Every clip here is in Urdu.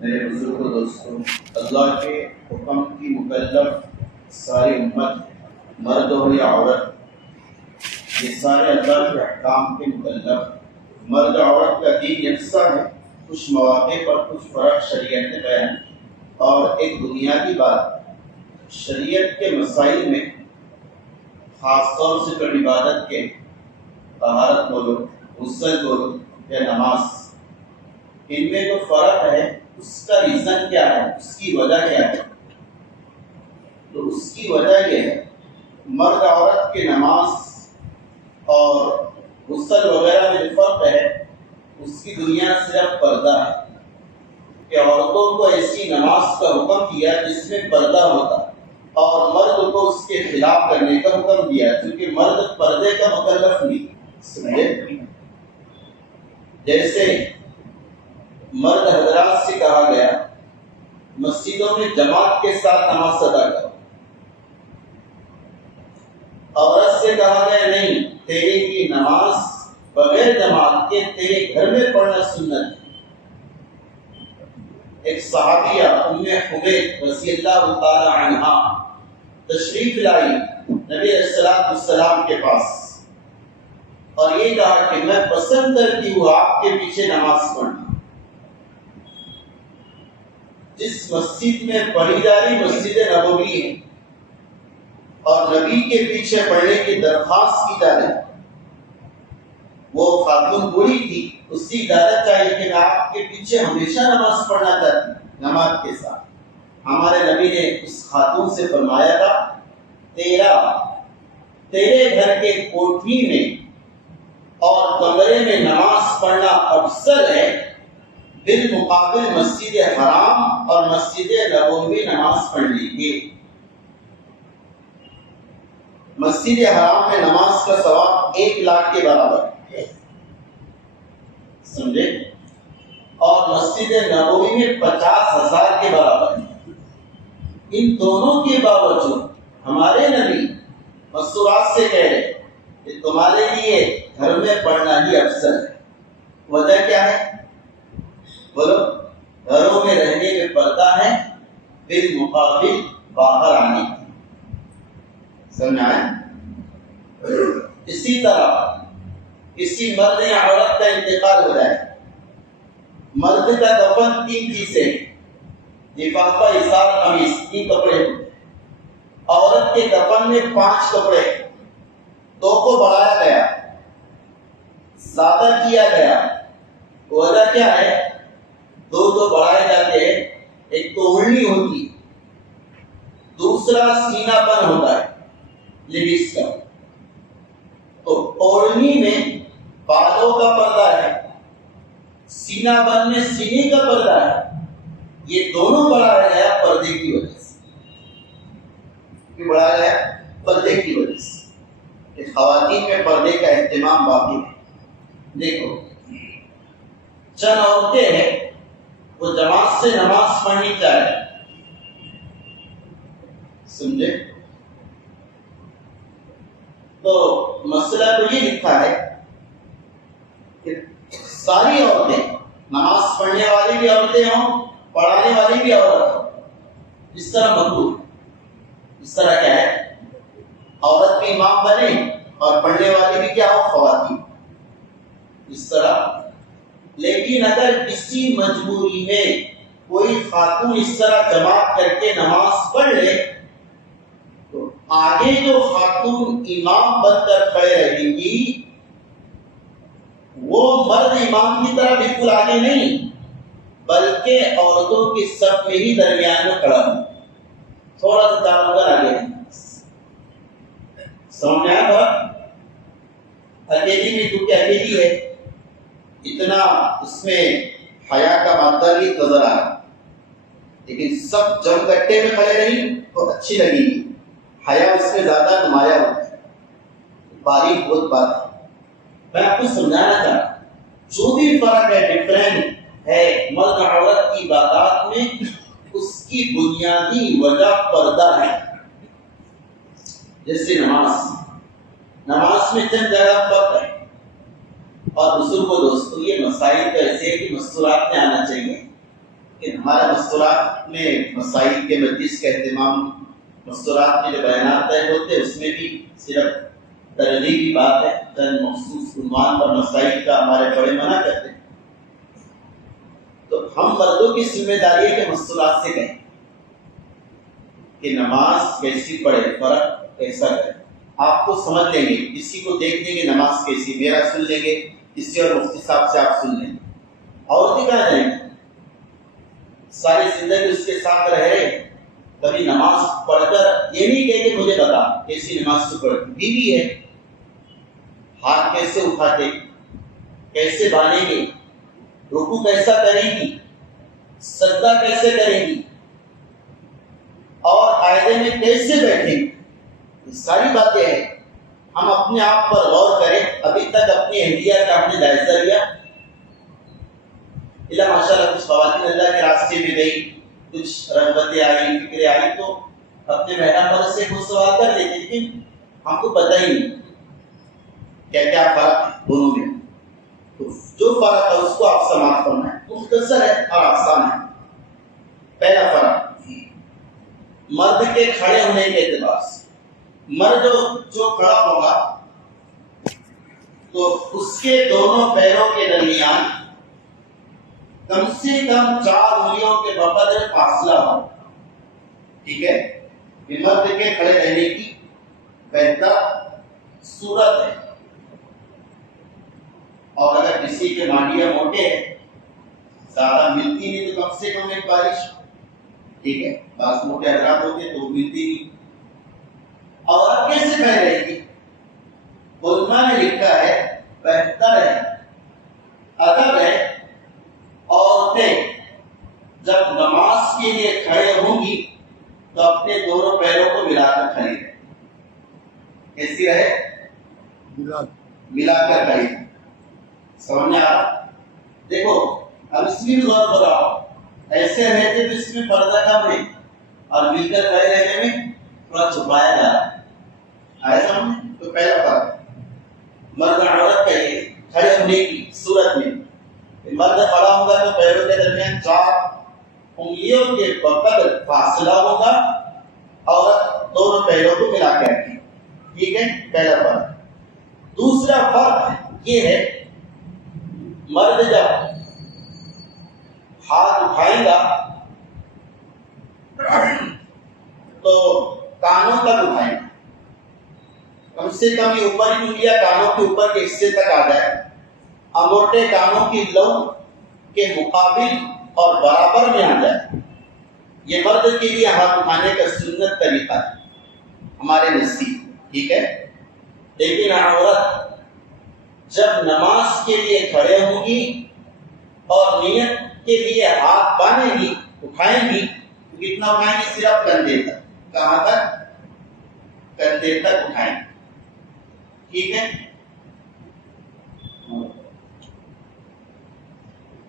میرے بزرگ دوستوں، اللہ کے حکم کی مکلف ساری امت، مرد ہو یا عورت، یہ سارے اللہ کے احکام کے مکلف۔ مرد عورت کا دین یکساں ہے، کچھ مواقع پر کچھ فرق شریعت نے بیان۔ اور ایک بنیادی بات، شریعت کے مسائل میں خاص طور سے پھر عبادت کے، طہارت بولو، غسل بولو یا نماز، ان میں جو فرق ہے اس کا ریزن کیا ہے، اس کی وجہ کیا ہے؟ تو اس کی وجہ یہ ہے، مرد عورت کے نماز اور غسل وغیرہ میں جو فرق ہے اس کی دنیا صرف پردہ ہے کہ عورتوں کو ایسی نماز کا حکم کیا جس میں پردہ ہوتا اور مرد کو اس کے خلاف کرنے کا حکم دیا کیونکہ مرد پردے کا مکلف نہیں۔ سمجھے؟ جیسے مرد حضرات سے کہا گیا مسجدوں میں جماعت کے ساتھ نماز ادا کرو، عورت سے کہا گیا نہیں، تیرے کی نماز بغیر جماعت کے تیرے گھر میں پڑھنا سنت ہے۔ ایک صحابیہ ام حبیب رضی اللہ تعالی عنہا تشریف لائی نبی علیہ السلام کے پاس اور یہ کہا کہ میں پسند کرتی ہوں آپ کے پیچھے نماز پڑھنا۔ جس مسجد میں پڑھی جا رہی مسجد نبوی ہے اور نبی کے پیچھے پڑھنے کی درخواست کی جا رہی، وہ خاتون بوڑھی تھی، اس کی اجازت چاہیے کہ میں آپ کے پیچھے ہمیشہ نماز پڑھنا چاہتی ہوں جماعت کے ساتھ۔ ہمارے نبی نے اس خاتون سے فرمایا تھا تیرے گھر کے کوٹھی میں اور کمرے میں نماز پڑھنا افضل ہے بالمقابل مسجد حرام اور مسجد نبوی نماز پڑھنے کے۔ مسجد حرام میں نماز کا ثواب 1,00,000 کے برابر ہے، سمجھے؟ اور مسجد نبوی میں 50,000 کے برابر ہے۔ ان دونوں کے باوجود ہمارے نبی مسورات سے کہہ رہے کہ تمہارے لیے گھر میں پڑھنا ہی افضل ہے۔ وجہ کیا ہے؟ بولو، گھروں میں رہنے میں پردہ ہے بالمقابل باہر آنے کی۔ سمجھ آئے؟ اسی طرح کسی مرد یا عورت کا انتقال ہو جائے، مرد کا کفن 3 چیزیں، لفافہ، ازار، قمیص، 3 کپڑے، عورت کے کفن میں 5 کپڑے، 2 کو بڑھایا گیا، زیادہ کیا گیا۔ وجہ کیا ہے؟ 2 بڑھائے جاتے ہیں، ایک تو اوڑھنی ہوتی، دوسرا سینہ بن ہوتا ہے لیڈیز کا۔ تو اوڑھنی میں بالوں کا پردہ ہے، سینہ بن میں سینے کا پردہ ہے، یہ دونوں بڑھایا گیا پردے کی وجہ سے۔ کیوں بڑھایا گیا؟ پردے کی وجہ سے کہ خواتین میں پردے کا اہتمام باقی ہے۔ دیکھو، چند عورتیں ہیں وہ جماعت سے نماز پڑھنی چاہے، سمجھے؟ تو مسئلہ تو یہ لکھا ہے کہ ساری عورتیں، نماز پڑھنے والی بھی عورتیں ہوں، پڑھانے والی بھی عورت ہو، اس طرح مکروہ ہے۔ اس طرح کیا ہے؟ عورت بھی امام بنے اور پڑھنے والی بھی کیا ہو؟ خواتین، اس طرح۔ لیکن اگر کسی مجبوری میں کوئی خاتون اس طرح جماعت کر کے نماز پڑھ لے تو آگے جو خاتون امام بن کر کھڑے رہیں گی وہ مرد امام کی طرح بالکل آگے نہیں بلکہ عورتوں کی صف میں ہی درمیان میں کھڑا ہوں، تھوڑا سا چار نمبر آگے۔ سمجھ آیا بات؟ اکیلی میں کیونکہ اکیلی ہے، اتنا اس میں حیا کا مادہ بھی نظر آ رہا، لیکن سب جم کٹے میں کھڑے رہی تو اچھی لگے گی، حیا اس میں زیادہ نمایاں ہوتا ہے۔ باریک بہت بات ہے، میں آپ کو سمجھانا چاہتا ہوں جو بھی فرق ہے، ڈفرینٹ ہے مرد عورت کی عبادات میں، اس کی بنیادی وجہ پردہ ہے۔ جیسے نماز میں چند جگہ فرق ہے، اور بزرگوں دوستوں یہ مسائل تو ایسے ہیں کہ مستورات میں آنا چاہیے، کہ ہمارے مستورات میں مسائل کے مجلس کا اہتمام، مستورات کے جو بیانات طے ہوتے ہیں اس میں بھی صرف ترغیبی بات ہے، چند مخصوص عنوان پر مسائل کا ہمارے بڑے منع کرتے ہیں۔ تو ہم مردوں کی ذمہ داری ہے کہ مستورات سے کہیں کہ نماز کیسی پڑھے، فرق کیسا کرے۔ آپ کو سمجھ لیں گے، کسی کو دیکھ لیں گے نماز کیسی، میرا سن لیں گے، کسی اور مفتی صاحب سے آپ سن لیں گے۔ عورتیں کہاں جائیں گی؟ ساری زندگی اس کے ساتھ رہے، کبھی نماز پڑھ کر یہ نہیں کہے کہ مجھے بتا کیسی نماز تو پڑھتی۔ بیوی ہے، ہاتھ کیسے اٹھاتے، کیسے باندھیں گے، رکوع کیسا کرے گی، سجدہ کیسے کرے گی، اور قاعدے میں کیسے بیٹھیں گی، یہ ساری باتیں ہیں۔ ہم اپنے آپ پر غور کریں، ابھی تک اپنی اہلیہ کا ہم نے جائزہ لیا؟ اللہ ماشاء اللہ کچھ خواتین اللہ کے راستے میں گئی، کچھ رغبتیں آئی، فکریں آئی تو اپنے محرم پر سے کچھ سوال کر لیتے، لیکن ہم کو پتہ ہی نہیں کیا کیا فرق ہے دونوں میں۔ تو جو فرق ہے اس کو آپ سماعت کرنا ہے، مختصر ہے اور آسان ہے۔ پہلا فرق مرد کے کھڑے ہونے کے اعتبار سے، مرد جو کھڑا ہوگا تو اس کے دونوں پیروں کے درمیان کم سے کم 4 انگلیوں کے بقدر فاصلہ ہو، ٹھیک ہے؟ یہ مرد کے کھڑے رہنے کی بہتر صورت ہے۔ اور اگر کسی کے مانڈیاں موٹے ہیں، زیادہ ملتی نہیں تو کم سے کم ایک بارش، ٹھیک ہے؟ بعض موٹے حضرات ہوتے ہیں تو ملتی نہیں۔ عورت کیسے پہن رہے گی؟ علماء نے لکھا ہے بہتر ہے، ادب ہے، عورتیں جب نماز کے لیے کھڑے ہوں گی تو اپنے دونوں پیروں کو ملا کر کھڑی رہے۔ کیسی رہے؟ ملا کر کھڑی۔ سمجھ میں آ رہا؟ دیکھو اب اس میں بھی غور کر رہا ہوں، ایسے رہتے تو اس میں پردہ کم ہے، اور مل کر کھڑے رہنے میں تھوڑا چھپایا جا رہا ہے۔ آئے سمجھ؟ تو پہلا فرق مرد عورت کا یہ کھڑے ہونے کی صورت میں، مرد کھڑا ہوگا تو پیروں کے درمیان 4 انگلیوں کے بقدر فاصلہ ہوگا، عورت دونوں پیروں کو ملا کر رکھے، ٹھیک ہے؟ پہلا فرق۔ دوسرا فرق یہ ہے، مرد جب ہاتھ اٹھائے گا تو کانوں تک اٹھائیں گے، کم سے کم یہ اوپر کی انگلیاں کانوں کے اوپر کے حصے تک آ جائے، انگوٹھے کانوں کی لو کے مقابل اور برابر میں آ جائے۔ یہ مرد کے لیے ہاتھ اٹھانے کا سنت طریقہ ہے ہمارے نزدیک، ٹھیک ہے؟ لیکن عورت جب نماز کے لیے کھڑے ہوں گی اور نیت کے لیے ہاتھ باندھیں گی، اٹھائیں گی، تو کتنا اٹھائیں گی؟ صرف کندھے تک۔ کہاں تک؟ کندھے تک اٹھائیں گے، ٹھیک ہے؟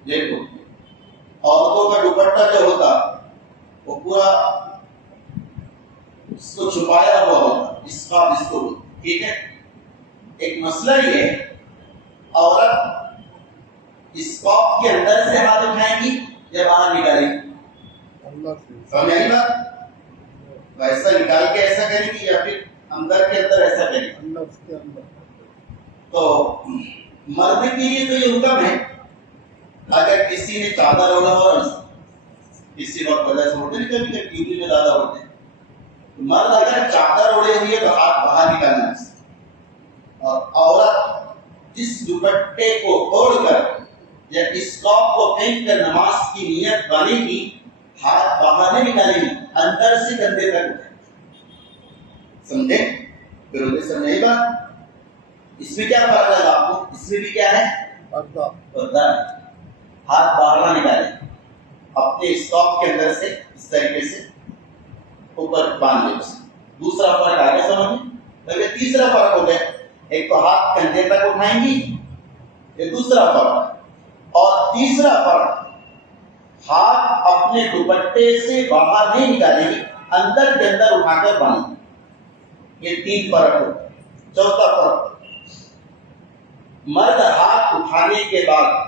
دیکھو عورتوں کا دوپٹہ جو ہوتا وہ پورا اس کو چھپایا ہوا ہوتا، اس کو، ٹھیک ہے؟ ایک مسئلہ یہ ہے، عورت اسکاپ کے اندر سے ہاتھ اٹھائیں گی یا باہر نکالیں گی؟ سمجھ آئی بات؟ ویسا نکال کے ایسا کریں گی یا پھر اندر کے اندر ایسا کریں گی؟ تو مرد کے لیے تو یہ حکم ہے، اگر کسی نے چادر اوڑھا اور کسی وقت وجہ سے ہوتے نہیں، کبھی کبھی ٹی وی میں زیادہ ہوتے ہیں، مرد اگر چادر اوڑھے ہوئی ہے تو ہاتھ باہر نکالنا ہے، اور عورت جس دوپٹے کو اوڑھ کر یا اسکاپ کو پہن کر نماز کی نیت بانے گی، ہاتھ باہر نہیں نکالیں گی، اندر سے کندھے تک اٹھائیں گے۔ سمجھے؟ پھر انہیں سمجھے بات؟ اس میں کیا فرق ہے آپ کو؟ اس میں بھی کیا ہے؟ پردہ ہے۔ ہاتھ باہر نہ نکالیں، اپنے اسکاپ کے اندر سے اس طریقے سے اوپر باندھ لیں اسے۔ دوسرا فرق آگے سمجھیں؟ بلکہ تیسرا فرق ہو گیا، ایک تو ہاتھ کندھے تک اٹھائیں گی، یہ دوسرا فرق، اور تیسرا فرق ہاتھ اپنے دوپٹے سے باہر نہیں نکالیں گی، اندر کے اندر اٹھا کر باندھیں گی۔ یہ 3 فرق ہو۔ چوتھا فرق، مرد ہاتھ اٹھانے کے بعد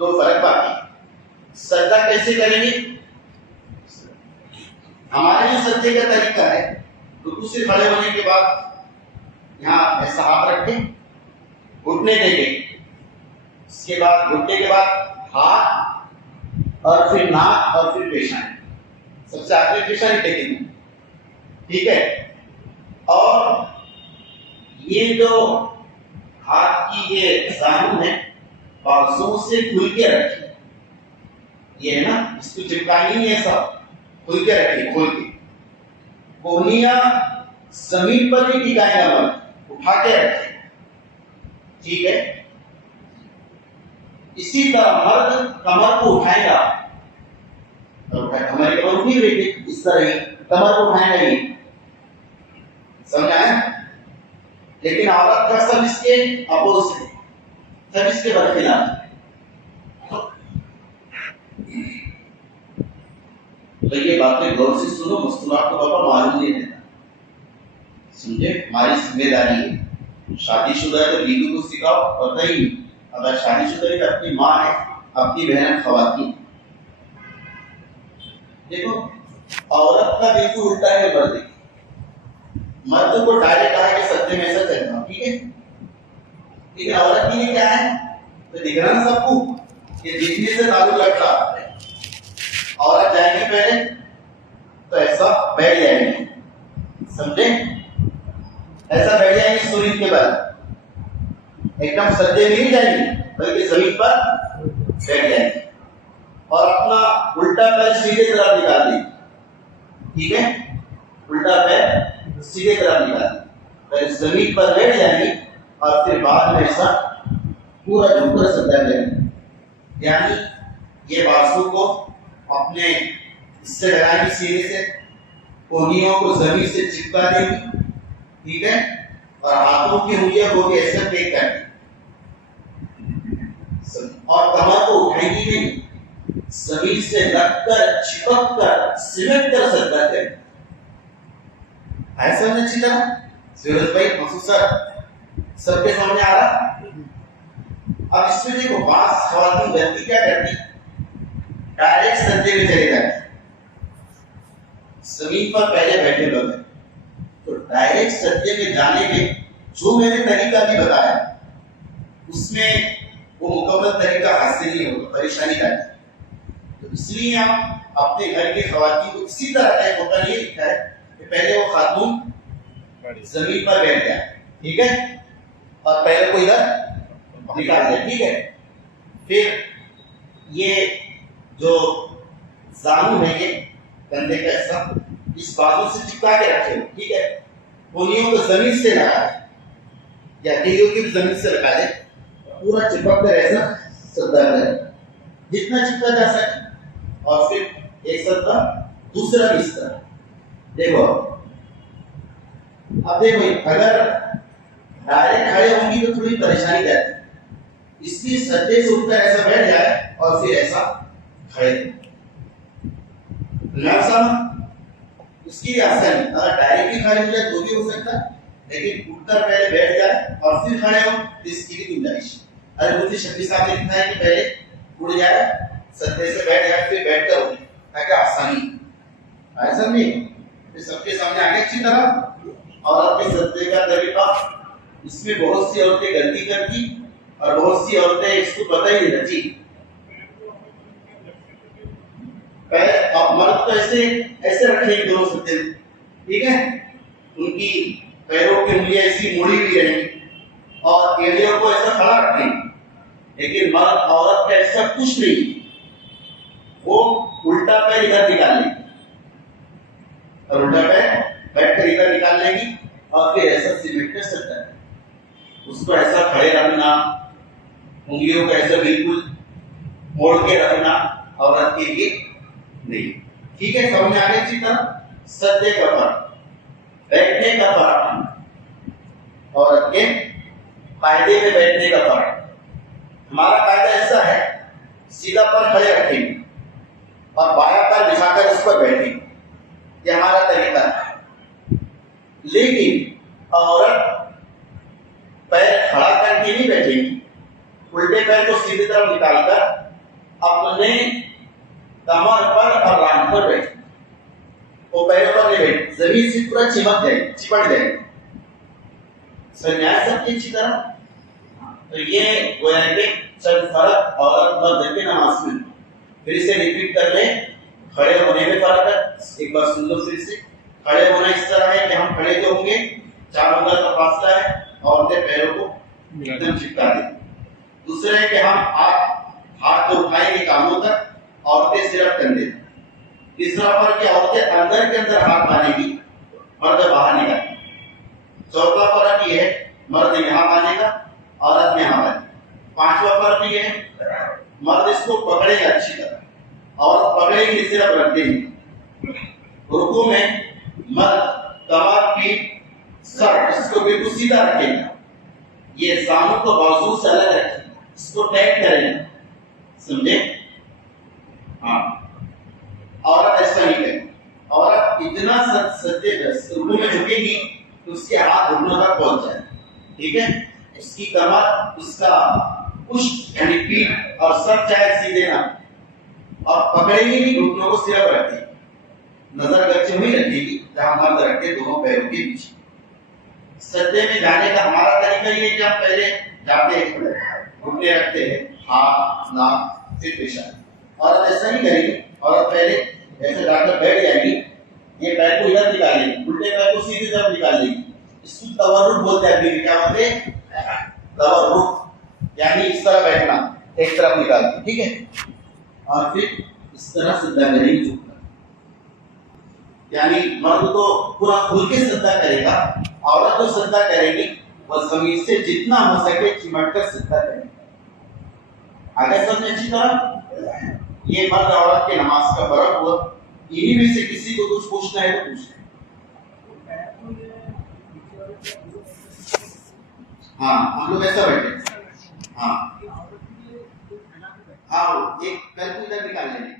دو فرق باقی. سجدہ کیسے کریں گے؟ ہمارے جو سجدے کا طریقہ ہے رکوع سے کھڑے ہونے کے بعد یہاں ایسا ہاتھ رکھیں, گھٹنے دیں گے, اس کے بعد گھٹنے کے بعد ہاتھ اور پھر ناک اور پھر پیشانی, سب سے آخری پیشانی ٹیکیں گے, ٹھیک ہے. اور یہ جو ہاتھ کی یہ زانو ہے بازو سے کھل کے رکھیں, یہ ہے نا, اس کو چپکانی نہیں ہے, سب کھل کے رکھیں, کھول کے. کوہنیاں زمین پر بھی ٹکائیں گا, مت اٹھا کے رکھیں, ٹھیک ہے. اسی طرح مرد کمر کو اٹھائے گا, ہماری کمر اٹھی ہوئی تھی, اس طرح ہی کمر کو اٹھائے گا, یہ سمجھا ہے. لیکن عورت کا سب اس کے اپوزٹ ہے, سب اس کے برخلاف ہے. تو یہ باتیں غور سے سنو, مستورات کو بابا معلوم نہیں رہتا, سمجھے, ہماری ذمہ داری ہے. شادی شدہ ہے تو بیوی کو سکھاؤ, پتہ ہی نہیں. اگر شادی شدہ ہے تو اپنی ماں ہے, اپنی بہن خواتین. دیکھو عورت کا بالکل الٹا ہے مرد کی. مرد کو ڈائریکٹ کہا کہ سجدے میں ایسا کرنا, ٹھیک ہے. لیکن عورت کے لیے کیا ہے, تو دکھ رہا نا سب کو, یہ دیکھنے سے تعلق رکھ رہا ہے. عورت جائیں گے پہلے تو ایسا بیٹھ جائیں گے, سمجھے, ایسا بیٹھ جائیں گے سورج کے بعد, ایک دم سجدے میں نہیں جائیں گے بلکہ زمین پر بیٹھ جائیں گے, اور اپنا الٹا پیر سیدھے طرف نکال دیں, ٹھیک ہے. الٹا پیر سیدھے طرف نکال دیں, پہلے زمین پر بیٹھ جائیں گے اور پھر بعد میں ایسا پورا جھک کر سجدہ کریں گے. یعنی یہ بازو کو اپنے اس سے ڈرائیں گے سینے سے, کونیوں کو زمین سے چپکا دیں گے, ٹھیک ہے. اور ہاتھوں کی انگلیاں کو بھی ایسا ٹیک کر دیں, اور کمر کو اٹھائیں گی نہیں, زمین سے لگ کر چپک کر سمٹ کر سجدہ کریں. ایسا سمجھنا اچھی طرح سیرت بھائی محسوس سب کے سامنے آ رہا. اب اس میں دیکھو بعض خواتین غلطی کیا کرتی, ڈائریکٹ سجدے میں چلے جاتے, زمین پر پہلے بیٹھے لوگ ہیں, تو ڈائریکٹ سجدے میں جانے میں جو میں نے طریقہ بھی بتایا اس میں وہ مکمل طریقہ حاصل نہیں ہوگا, پریشانی آتی. تو اس لیے آپ اپنے گھر کی خواتین کو اسی طرح کا ایک ہوتا یہ لکھا ہے کہ پہلے وہ خاتون زمین پر بیٹھ جائے, ٹھیک ہے, اور پہلے کو ادھر نکال دے, ٹھیک ہے. پھر یہ جو زانو ہے یہ کندھے کا حصہ اس بازو سے چپکا کے رکھے ہو, ٹھیک ہے. کونیوں کو زمین سے لگا دے یا کلیوں کی بھی زمین سے لگا دے, پورا چپک کر ایسا سجدہ کرے جتنا چپکا جا سکے. اور پھر ایک سجدہ دوسرا بھی اس طرح. دیکھو اب دیکھو اگر ڈائریکٹ کھڑے ہوں گی تو تھوڑی پریشانی رہتی, اس لیے سجدے سے اٹھ کر ایسا بیٹھ جائے اور پھر ایسا کھڑے. اس کی آسانی, اگر ڈائریکٹ بھی کھڑے ہو جائے تو بھی ہو سکتا ہے, لیکن اٹھ کر پہلے بیٹھ جائے اور پھر کھڑے ہو اس کی بھی گنجائش. ارے مجھے شبیر صاحب نے لکھا ہے کہ پہلے اٹھ جائے, سجدے سے بیٹھ جائے, پھر بیٹھ کر اٹھے تاکہ آسانی. ایسا نہیں پھر سب کے سامنے آگے اچھی طرح. عورت کے سجدے کا طریقہ, اس میں بہت سی عورتیں غلطی کرتی اور بہت سی عورتیں اس کو پتہ ہی نہیں رہتی. مرد تو ایسے رکھیں گے دونوں سجدے میں, ٹھیک ہے. ان کی پیروں کی انگلیاں ایسی موڑی ہوئی رہیں گی اور ایڑیوں کو ایسا کھڑا رکھیں گے. لیکن مرد عورت کا ایسا کچھ نہیں, وہ الٹا پیر ادھر نکال لیں گی اور الٹا پیر بیٹھ کر ادھر نکال لیں گی اور پھر ایسا سیمنٹ کر سکتا ہے. اس کو ایسا کھڑے رکھنا, انگلیوں کو ایسا بالکل موڑ کے رکھنا عورت کے لیے نہیں, ٹھیک ہے. سمجھ آ گئی اچھی طرح. سجدے کا فرق, بیٹھنے کا فرق, عورت کے قاعدے میں بیٹھنے کا فرق. ہمارا قاعدہ ایسا ہے سیدھا پر کھڑے رکھیں گے اور بایاں پر بچھا کر اس پر بیٹھیں گے, یہ ہمارا طریقہ ہے. لیکن عورت پیر کھڑا کر کے نہیں بیٹھے گی, الٹے پیر کو سیدھی طرف نکال کر اپنے کمر پر اور ران پر بیٹھے، وہ پیروں پر نہیں بیٹھے، زمین سے پورا چمٹ جائے، سمجھایا سب کی اچھی طرح. تو یہ گویا کہ چند فرق عورت مرد کے نماز میں. پھر اسے ریپیٹ کر لیں. کھڑے ہونے میں فرق ہے، ایک بار سن لو پھر سے. کھڑے ہونا اس طرح ہے کہ ہم کھڑے جو ہوں گے 4 انگل کا فاصلہ ہے، عورتیں پیروں کو ایک دم چپکا دیں. دوسرا ہے کہ ہم ہاتھ تو اٹھائیں گے کانوں تک، عورتیں صرف کندھے. تیسرا فرق کہ عورتیں اندر کے اندر ہاتھ باندھیں گی، مرد باہر نکالیں گے. چوتھا فرق یہ ہے مرد یہاں باندھے گا، عورت یہاں باندھے گی. پانچواں فرق یہ ہے مرد اس کو پکڑے گا اچھی طرح، اور پکڑے گی صرف رکھ دیں گے. رکوع میں مرد کمر پیٹھ سر اس کو بالکل سیدھا رکھے گا، یہ زانوں کو بازو سے الگ رکھے گا، اس کو ٹائٹ کرے گا. سمجھے؟ ہاں. عورت ایسا نہیں کرے. عورت اتنا سجدے رکوع میں جھکے گی کہ اس کے ہاتھ گھٹنوں تک پہنچ جائے. ٹھیک ہے؟ اس کی کمر، اس کا پشت یعنی پیٹھ اور سر چاہے سیدھے نہ، اور پکڑے گی نہیں، گھٹنوں کو صرف رکھے گی. نظر گچے ہوئی رکھے گی جہاں مرد رکھے دونوں پیروں کے پیچھے. سجدے میں جانے کا ہمارا طریقہ یہ ہے کہ ہم پہلے جاتے ہیں گھٹنے رکھتے ہیں، ہاتھ ناک پھر پیشانی. عورت ایسا نہیں کرے گی. عورت پہلے ایسے جا کر بیٹھ جائے گی، یہ پیر کو ادھر نکالے گی، الٹے پیر کو سیدھی طرف نکال لے گی. اس کو تورک بولتے ہیں. کیا بولتے ہیں؟ تورک یعنی اس طرح بیٹھنا، ایک طرف نکال کے. ٹھیک ہے؟ اور پھر اس طرح سجدہ کرے گی جھک کر. یعنی مرد تو پورا کھل کے سجدہ کرے گا، عورت تو سجدہ کرے گی وہ زمین سے جتنا ہو سکے چمٹ کر سجدہ کرے گی. آگے سمجھے اچھی طرح؟ یہ مرد عورت کے نماز کا فرق ہوا. انہی میں سے کسی کو کچھ پوچھنا ہے تو پوچھ. ہاں ہم لوگ ایسا بیٹھے. ہاں ایک پیر کو ادھر نکال لیں گے.